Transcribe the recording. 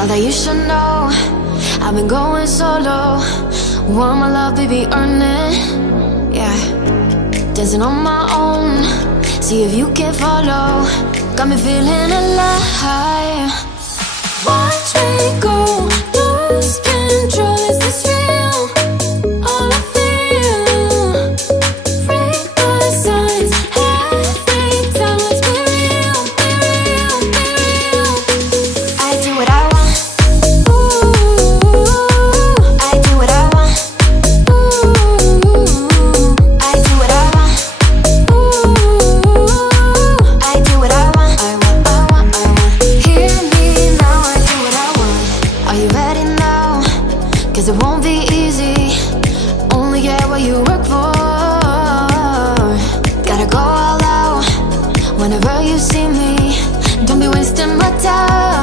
Thought that you should know I've been going solo. Want my love, baby, earn it. Yeah, dancing on my own. See if you can follow. Got me feeling alive. Watch me go, lose control. Is this real? All I feel. Break the signs every time. Let's be real, be real, be real. I do what I want. Ooh, I do what I want. Ooh, I do what I want. Ooh, I do what I want. I want, I want, I want. Hear me now, I do what I want. Are you ready now? Cause it won't be easy. Only get what you work for. Gotta go all out whenever you see me. Don't be wasting my time.